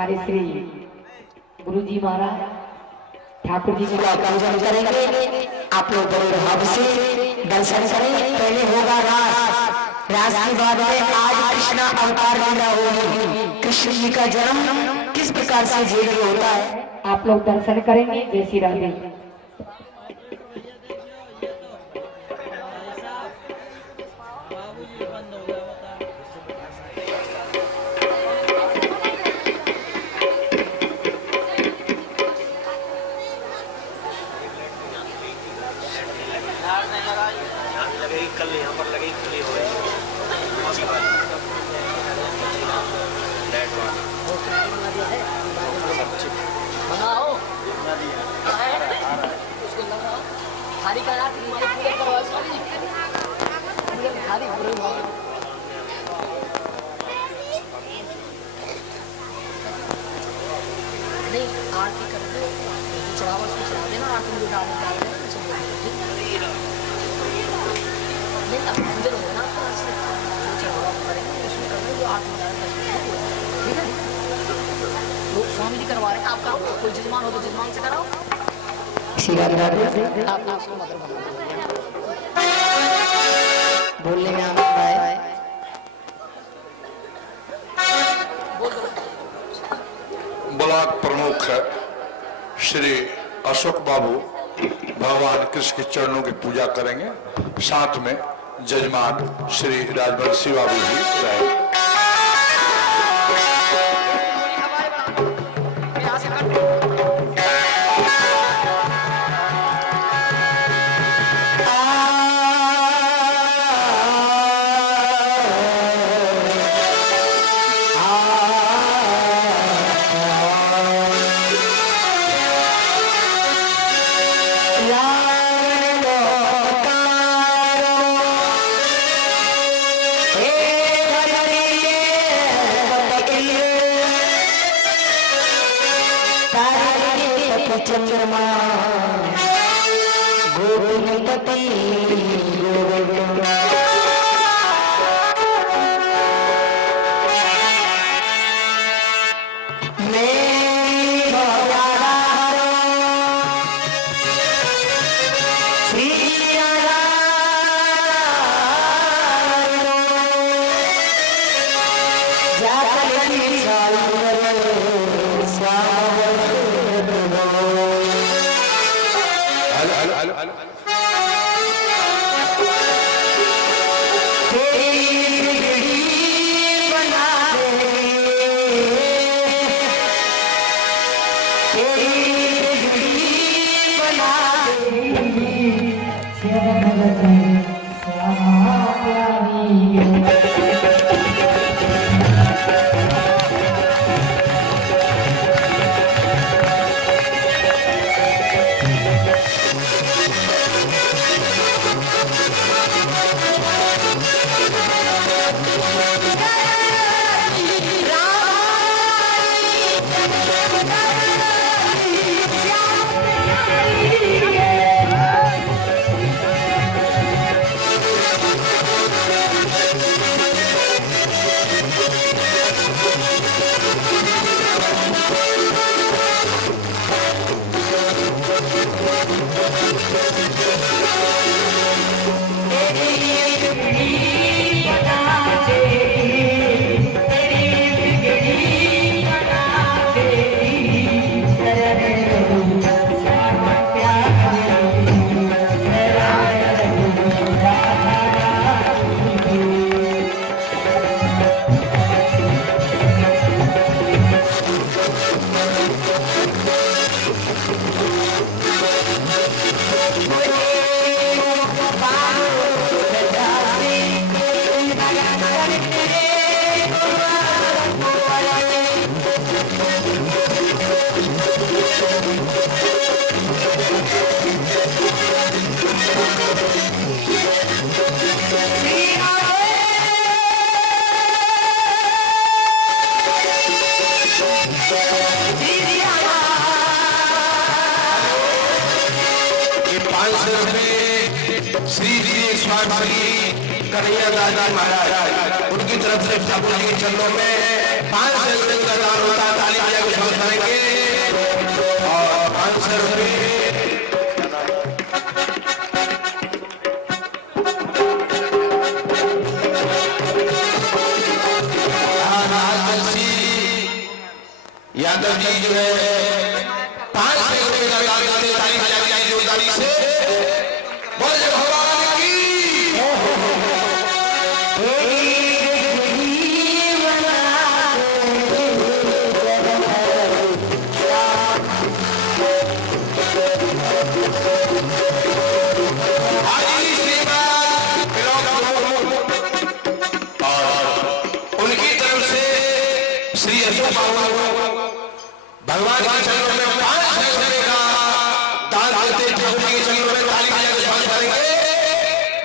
हमारे श्री गुरु जी महाराज ठाकुर जी का पूजन करेंगे। आप लोग बड़े भाव से दर्शन करें। पहले होगा रास, रास के बाद में आज कृष्ण अवतार लीला होगी। कृष्ण जी का जन्म किस प्रकार से जेल में होता है, आप लोग दर्शन करेंगे। जय श्री राधे। कल यहाँ पर लगी खुली हो गई बनाओ उसको लगाओ थाली का यार पूरे करवा सॉरी पूरे थाली पूरे नहीं आरती कर दो चढ़ावा उसको चढ़ा देना आरती में डाल देना नहीं अब अंदर हो ना चढ़ावा करेंगे उसमें कर दो जो आरती में ठीक है। लोग स्वामी जी करवा रहे हैं, आपका कोई जजमान हो तो जजमान से कराओ। बोलने में आता है। ब्लॉक प्रमुख श्री अशोक बाबू भगवान कृष्ण के चरणों की पूजा करेंगे। साथ में जजमान श्री राजवंशी बाबू जी रहेंगे। चंद्रमा गोविंदपति गोविंद श्री श्री स्वामी कन्हैया दास जी महाराज, उनकी तरफ से ठाकुर जी के चरणों में 500 रुपये का दान होता है। ताली बजा के स्वागत करेंगे और 500 रुपये यादव जी जो है 500 रुपये का दान करते। ताली बजा के जोरदारी से बोले भगवान की। उनकी तरफ से श्री अशोक बाबू भगवान के चरणों में 500 रुपये का दान करते। ठाकुर जी के चरणों में ताली बजा के स्वागत करेंगे।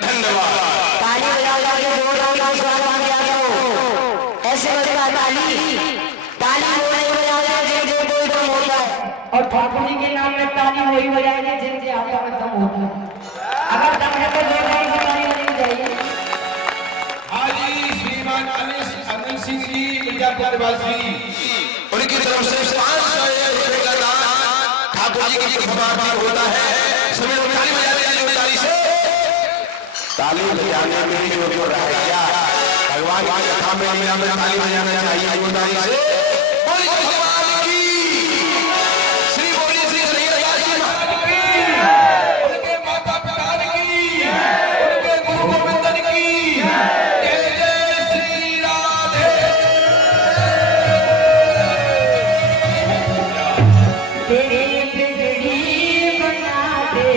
धन्यवाद। ताली बजा के जोरदार स्वागत किया करो। ऐसे बजेगा ताली, ताली वही बजाएगा जिनके कोई दम होता है, और ठाकुर जी के नाम में ताली वही बजाएंगे जिनके हाथों में दम होता है। अगर दम है तो जोरदार से ताली बजानी चाहिए। हाजी श्रीमान अनिल सिंह जी मिर्जापुर वासी, उनकी तरफ से 500 रुपये का दान ठाकुर जी की कृपा पर होता है। सभी लोग ताली बजाते हैं जोरदारी से। ताली बजाने में जो रह गया भगवान की कथा में हमें ताली बजाना चाहिए जोरदारी से। बोलिए भगवान की। श्री बोलिए श्री कन्हैया दास जी महाराज की, उनके माता पिता की, उनके गुरु गोविंद की। जय जय श्री राधे। तेरी बिगड़ी बना दे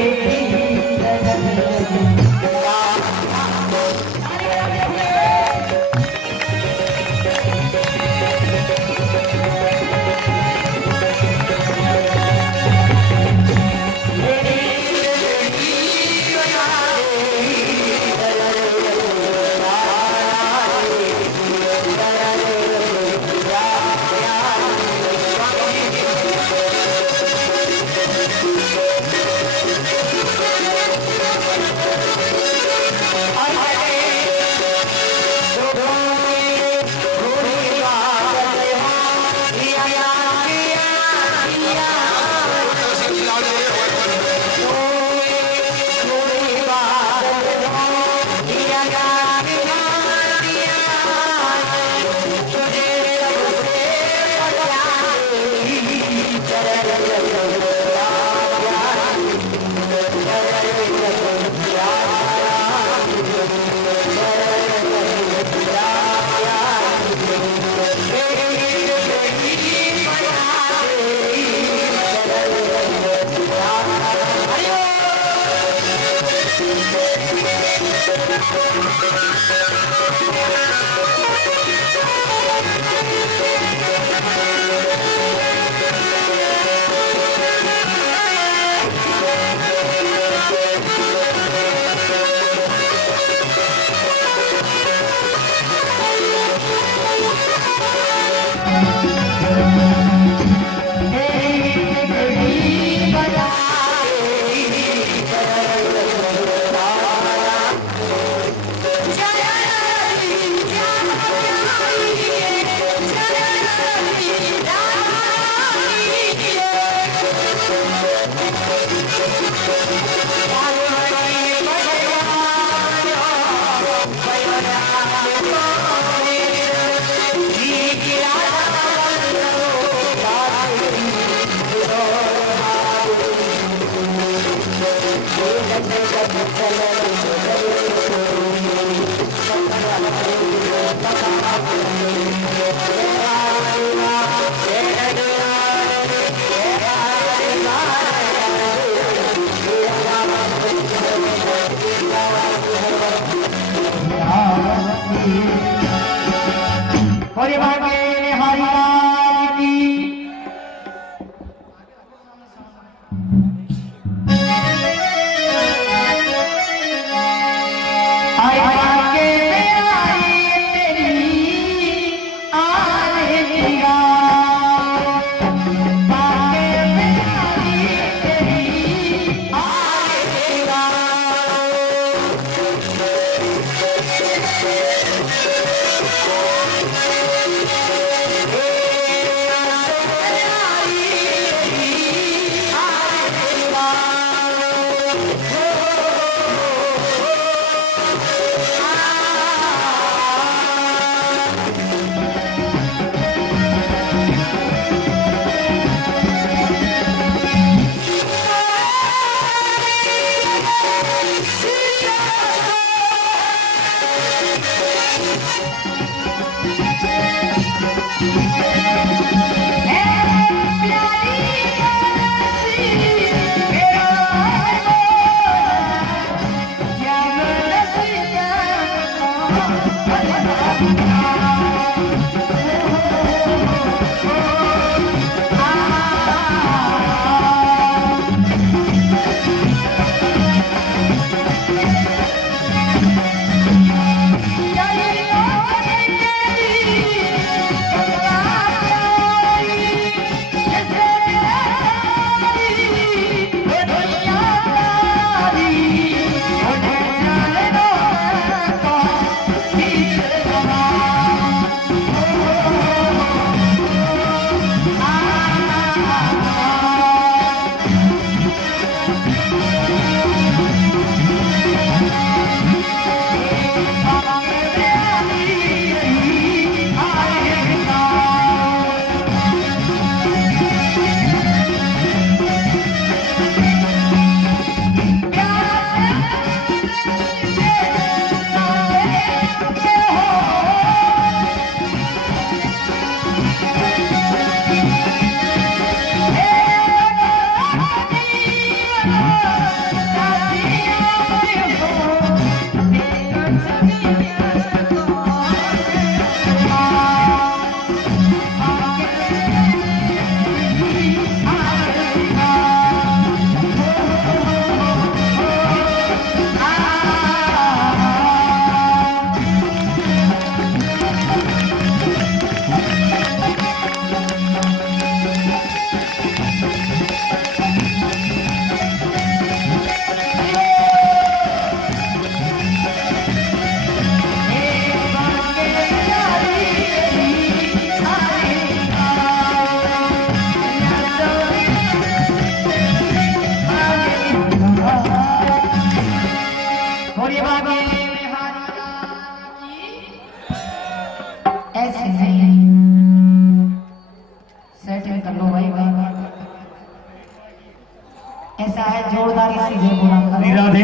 ऐसा है जोरदारी से जय बोला करो। राधे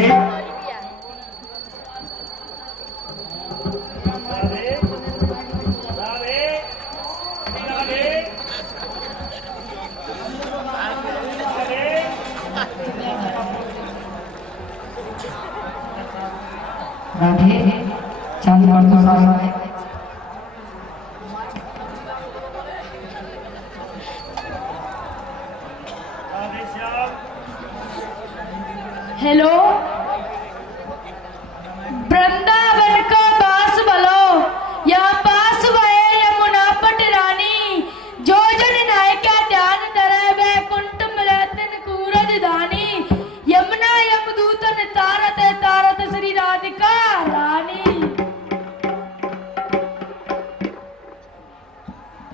राधे चालू कर दो सारे। हेलो वृंदावन का बास बलो यहाँ पास वह यमुना पट रानी जो जन नाय क्या ध्यान धरे वैकुंठ मिले तिन कूरज धानी यमुना यमदूतन तारत तारत श्री राधिका रानी।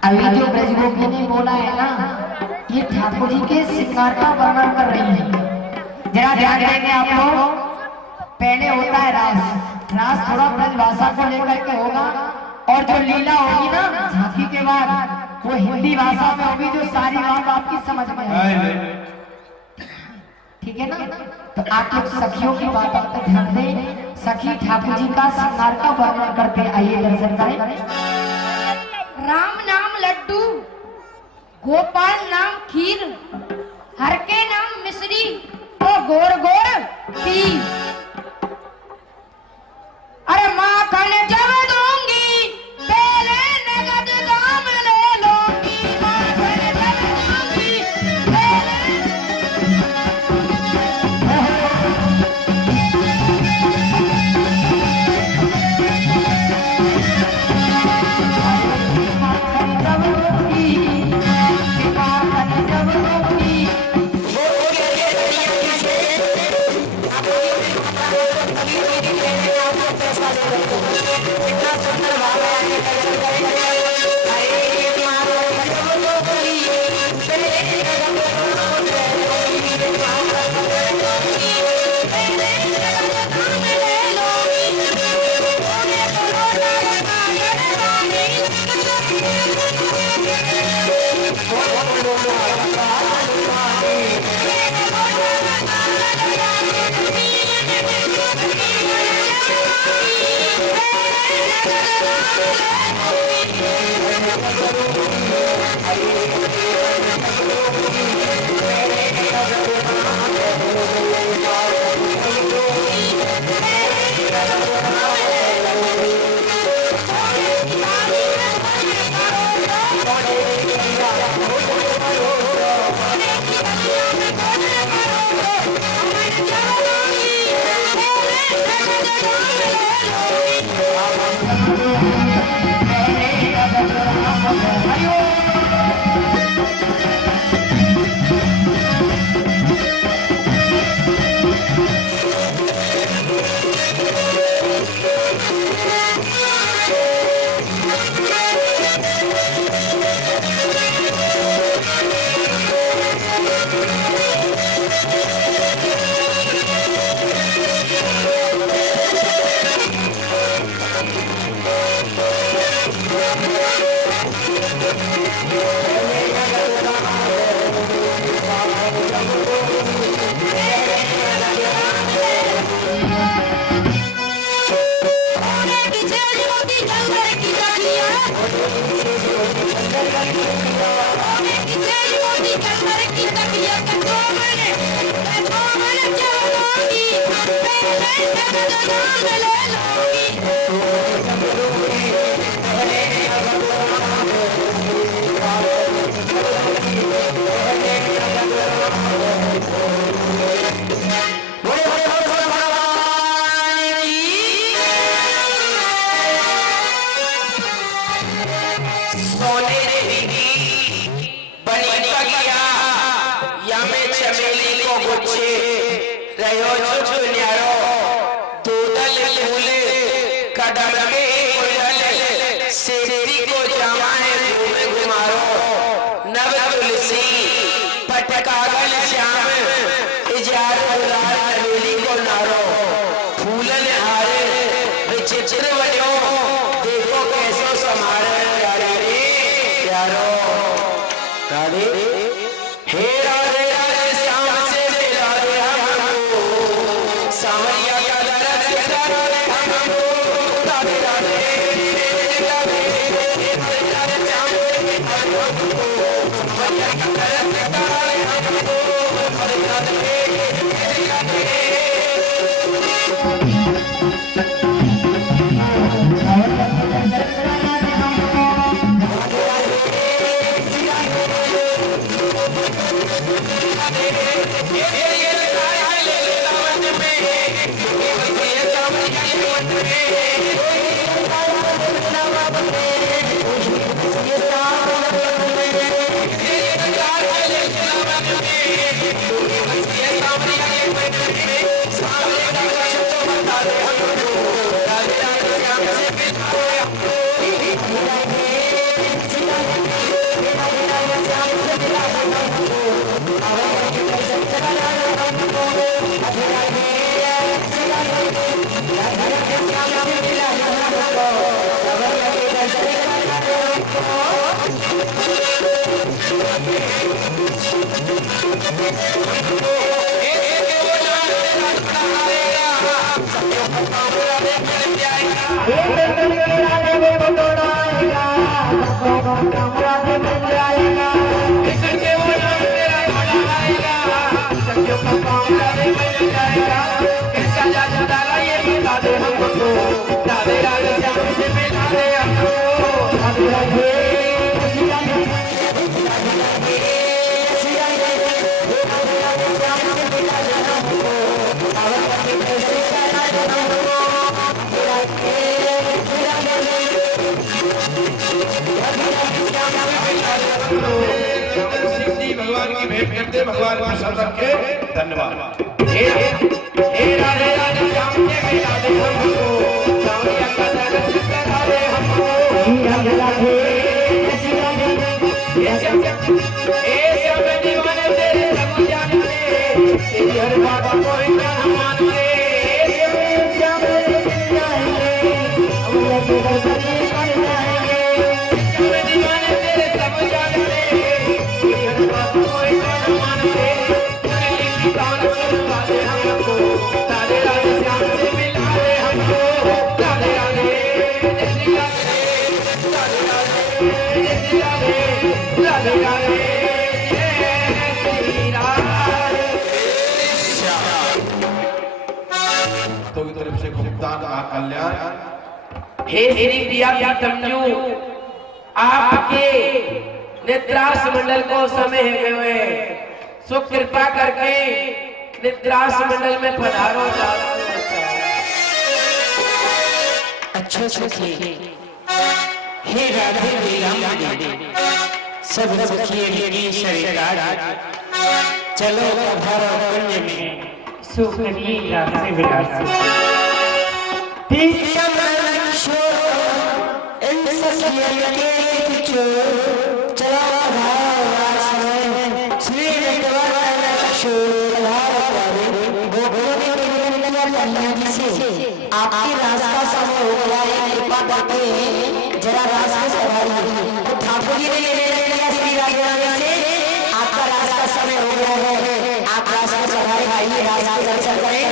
अभी जो ब्रजगोपी ने बोला है ना, ये ठाकुर जी के श्रृंगार का वर्णन कर रही है। जरा ध्यान देंगे आप लोग। पहले होता है रास, रास थोड़ा ब्रज भाषा को लेकर के होगा, और जो लीला होगी ना झांकी के बाद वो हिंदी भाषा में होगी, जो सारी बात आपकी समझ में आएगी। ठीक है ना? तो आप लोग सखियों की बात पर ध्यान दें। सखी ठाकुर जी का श्रृंगार का वर्णन करते, आइए दर्शन करें। राम नाम लड्डू, गोपाल नाम खीर, हर के नाम मिश्री, तो गोर गोर पी। अरे माखन जब दूंगी पहले नगद दाम ले लूंगी, माखन जब दूंगी पहले। हे राधे राधे श्याम से मिला भगवान की भेंट करते भगवान प्रसन्न रखे। धन्यवाद। हे राधे राधे श्याम के मिला दे हमको, सावरिया का दर्शन करा दे हमको। राधे राधे हे श्याम दीवाने तेरे सब जाने दे, तेरी हर बात कोई ना मान ले। श्याम जाएंगे हम लोग दर्शन कर जाएंगे, श्याम दीवाने तेरे सब जाने दे, तेरी हर बात कोई ना मान ले। राधे राधे श्याम से मिला दे हमको, राधे राधे जय श्री राधे, राधे राधे जय श्री राधे, राधे राधे जय श्री राधे। तो की तरफ से भुगतान कल्याण। हे श्री प्रिया तमजू, आपके निद्रास मंडल को समय हुए, सो कृपा करके निद्रास मंडल में पधारो। अच्छे सखी हे राधे लीला सब सखिए मेरी सरकार, चलो पधारो कुंज में सुख की रास विलास। इन सखियों के किचो चलो पधारो रास में, श्री आपकी रास्ता समय हो गया है, कृपा करके जरा रास्ता सवारी। तो ठाकुर जी ने ये निर्णय लिया श्री राधे से, आपका रास्ता समय हो गया है, आप रास्ता सवारी आइए, रास्ता दर्शन करें।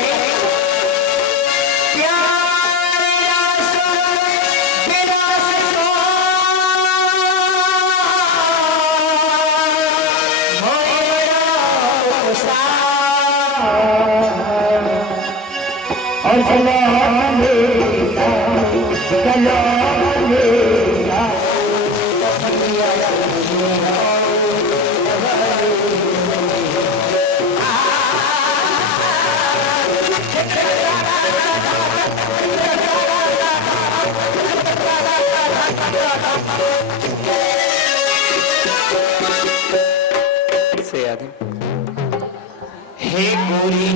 हे गोरी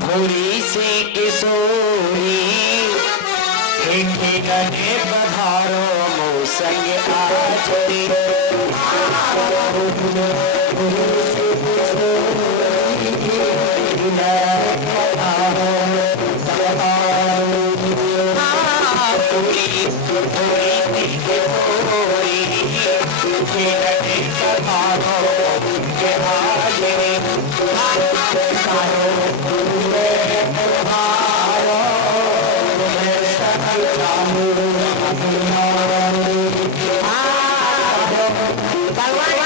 भोरी से किशोरी, हे ठेकाने पधारो मौसंग आचरी। भगवान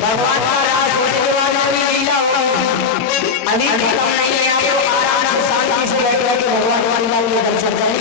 भगवान का राज होने के बाद अभी लीला होगी। अभी खत्म नहीं है, आप लोग आराम से शांति से बैठ कर के भगवान का लीला के दर्शन करें।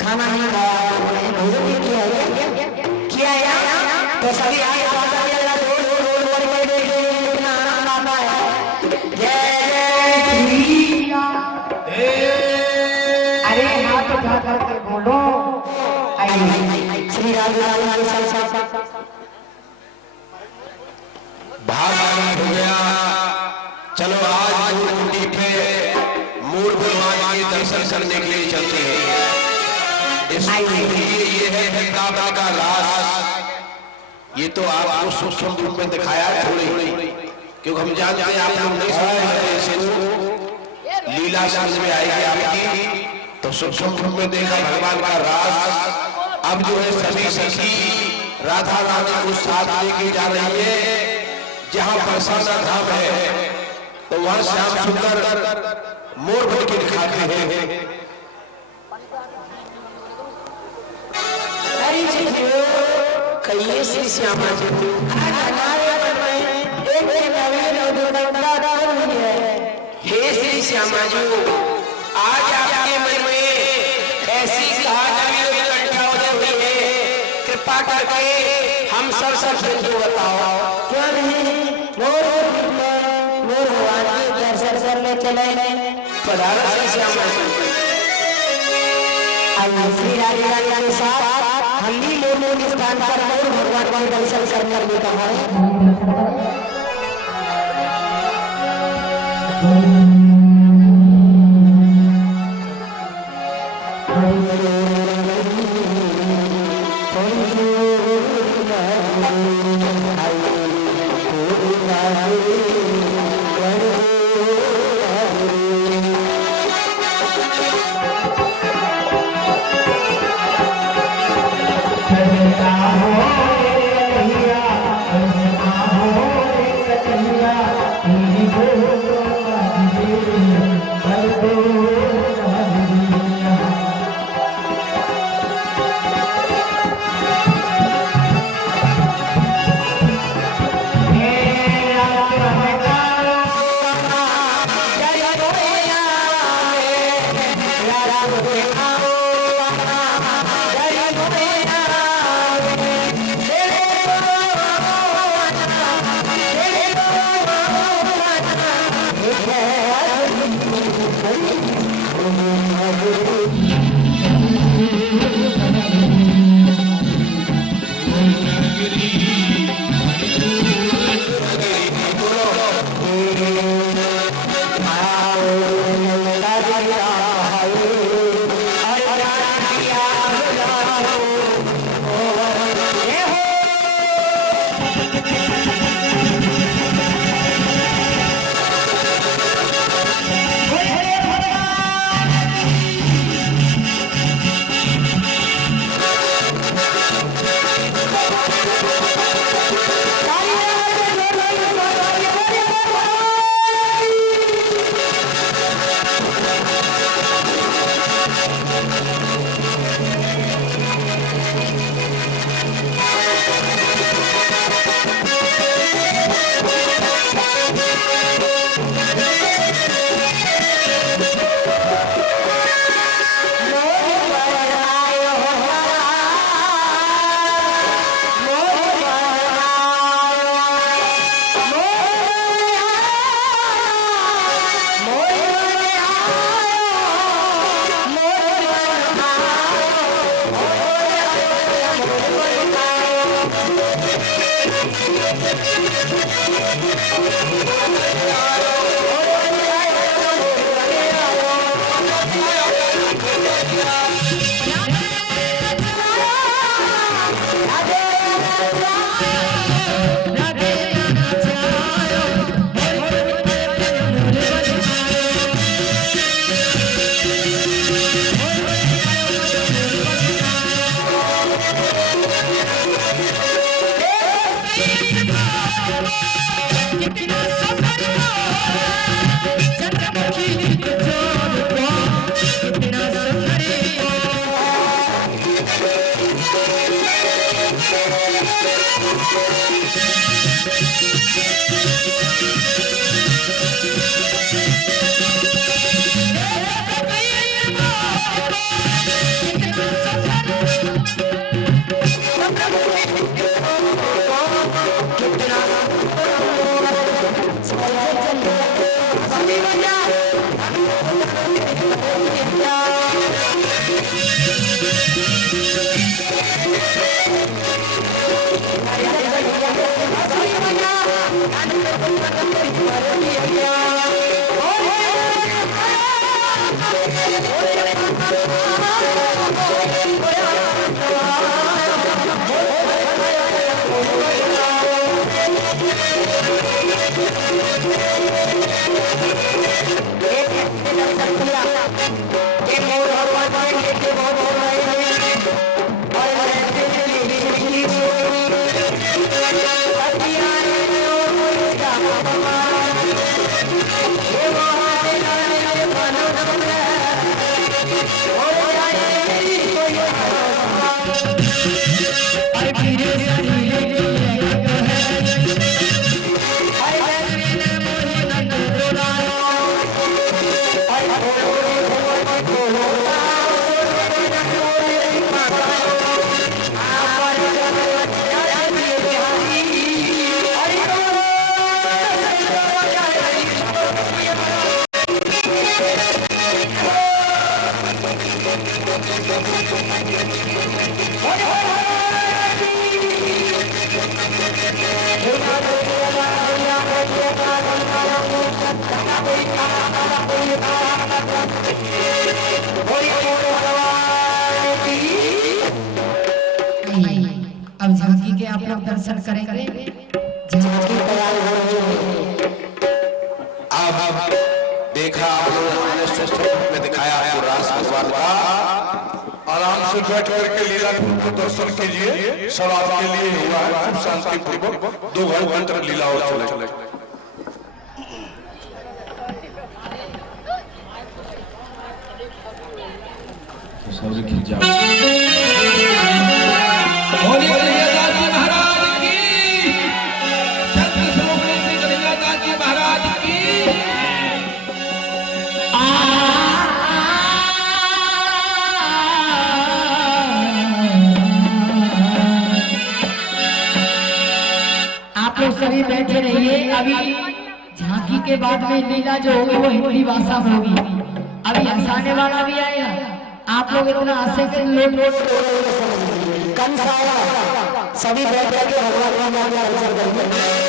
खाना नहीं खाया, भोजन नहीं किया तो सभी आगे अरे हाथ उठा करके बोलो श्री भाग हो गया। चलो आज मूर्ति पे मूल भगवान के दर्शन करने के लिए चलते हैं। ये है किताबा का राज। ये तो आपको सूक्ष्म रूप में दिखाया थोड़ी, क्योंकि हम जानते हैं आप लोग नहीं समझ रहे, लीला समझ में आएगी आपकी, तो सूक्ष्म रूप में देखा भगवान का राज। अब जो है सभी सखी राधा रानी को साथ लेके जा रही है, जहाँ बरसाना धाम है तो वहां श्याम सुंदर मोर बन के दिखाते हैं। कहिए श्री श्यामा जी हे श्री श्यामा जी, आज आपके मन में ऐसी कृपा करके हम सब को बताओ। क्यों नहीं मोर भगवान के दर्शन करने चले पधारो श्री श्यामा जी। श्री राधा के साथ हम भी मोर स्थान पर मोर भगवान के दर्शन करने का है। अब झांकी के आप लोग दर्शन करेंगे। झांकी तैयार हो रही है। अब देखा आप लोगों ने स्वरूप में दिखाया आपको रास भगवान का। आराम से बैठ करके लीला को दर्शन कीजिए। सब आपके लिए हुआ है। खूब शांति पूर्वक 2 घंटे लीला और चले। आप लोग सभी बैठे रहिए। अभी झांकी के बाद में लीला जो होगी वो हिंदी भाषा में होगी। अभी हंसाने वाला भी आएगा। आप लोग इतना हंसेंगे लोग सभी बैठ करके भगवान का नाम दर्शन करेंगे।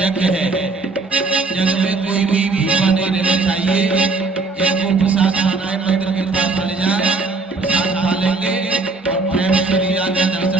यज्ञ है। यज्ञ में कोई भी भीमा नहीं रहना चाहिए। यज्ञ को प्रसाद खाना है, मंदिर के पास चले जाए, प्रसाद खा लेंगे और प्रेम से लीला के दर्शन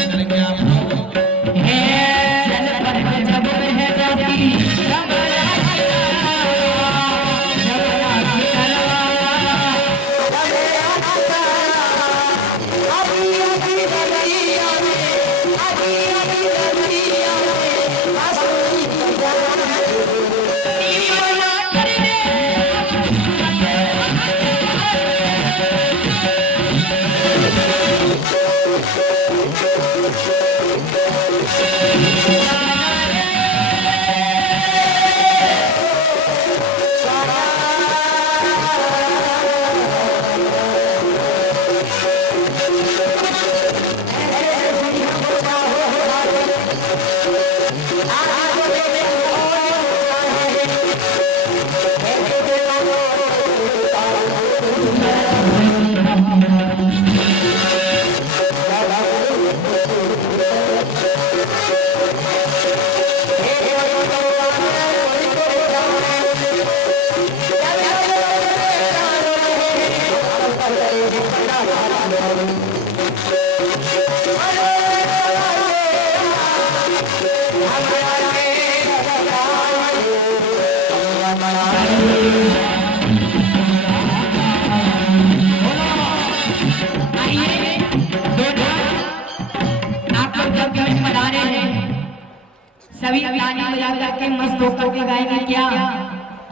करके मस्त होकर के गाएंगे। क्या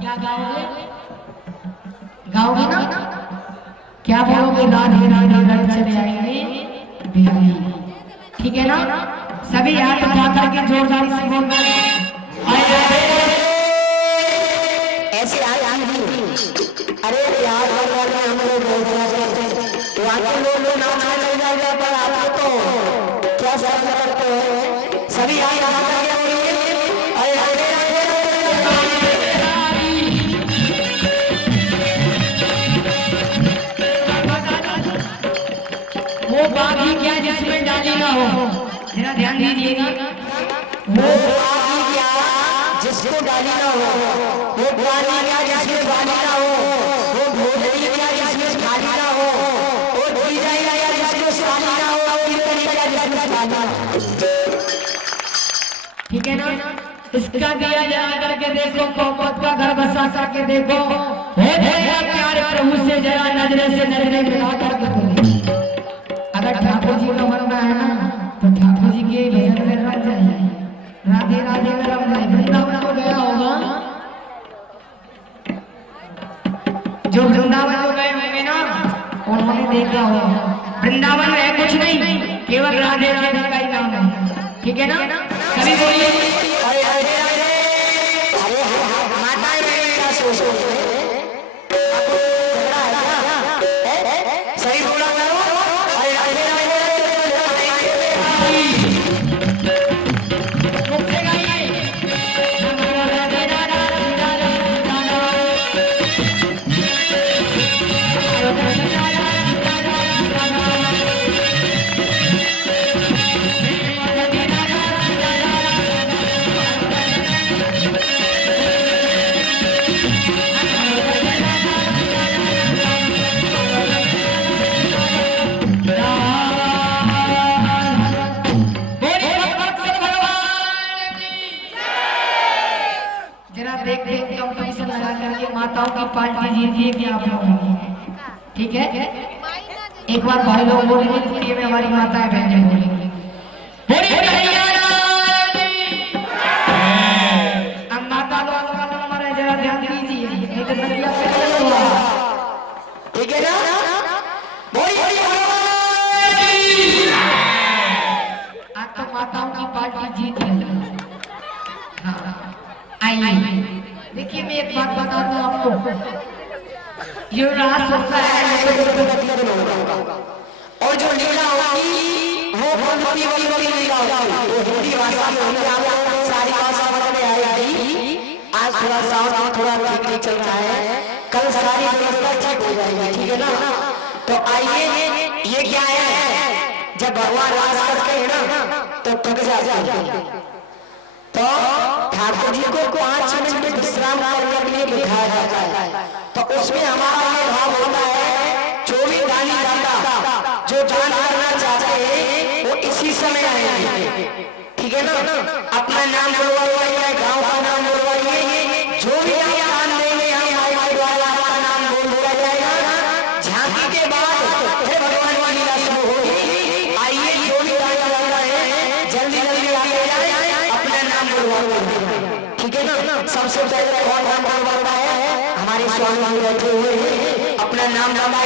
क्या गाओगे? गाओगे ना? क्या बोलोगे? राधे राधे रंग चले आएंगे बिहारी। ठीक है ना? सभी हाथ उठा करके जोरदार से बोलना। ऐसे आए अरे यार हम लोग नाचने लग जाएगा, पर आपको तो क्या शर्म करते हो? सभी आए वो बागी क्या जिसमें डाली ना हो, जरा ध्यान दीजिएगा। वो बागी क्या जिसको डाली ना हो, वो गाली क्या जिसमें गाली ना हो, वो भोजनी क्या जिसमें खाली ना हो, वो डीजा क्या जिसमें शादी ना हो, कीर्तन क्या जिसमें शादी ना हो। ठीक है ना? इसका दिया जा करके देखो, मोहब्बत का घर बसा करके देखो, हो जाएगा प्यार प्रभु से, जरा नजरे से नजरे मिला करके देखो। अगर ठाकुर जी का बनना है ना, तो ठाकुर जी के भजन में रम जाइए, राधे राधे में रम जाइए। वृंदावन को गया होगा, जो वृंदावन को गए होंगे ना, उन्होंने देखा होगा वृंदावन में कुछ नहीं, केवल राधे राधे का ही नाम है। ठीक है ना? सभी बोलिए सही बोला माताओं की पार्टी जीतिए क्या आप लोग? ठीक है, एक बार भाई लोग बोलेंगे, कुटिया में हमारी माताएं बहनें बोलेंगे। अब माता लोग का नंबर है, जरा ध्यान दीजिए। ठीक है ना? आज तो माताओं की पार्टी जीत गई। आइए देखिए, मैं एक बात बता दूं आपको, ये रास होता है और जो लीला होगी वो बड़ी बड़ी लीला होगी, वो हिंदी भाषा में होगी, आप सारी भाषा में आएगी। आज थोड़ा साउंड थोड़ा ठीक नहीं चल रहा है, कल सारी व्यवस्था ठीक हो जाएगी। ठीक है ना? तो आइए, ये क्या है, जब भगवान रास करते हैं ना तो थक जाते हैं, तो ठाकुर जी को 5 मिनट विश्राम करने के लिए बिठाया जाता है। तो उसमें हमारा ये भाव होता है, जो भी दानी दाता जो दान करना चाहते हैं वो इसी समय आएंगे। ठीक है ना? अपना नाम बोलवाइए, गांव का नाम बोलवाइए, जो भी आप दान देंगे हमारे द्वारा आपका नाम बोल दिया जाएगा। झांकी के बाद फिर भगवान की लीला शुरू होगी। आइए, जो भी दान करना है जल्दी जल्दी आगे जाए, अपना नाम बोलवाइए। ठीक है ना? सबसे पहले कौन नाम बोलवाता है? हमारे स्वामी बैठे हुए हैं, अपना नाम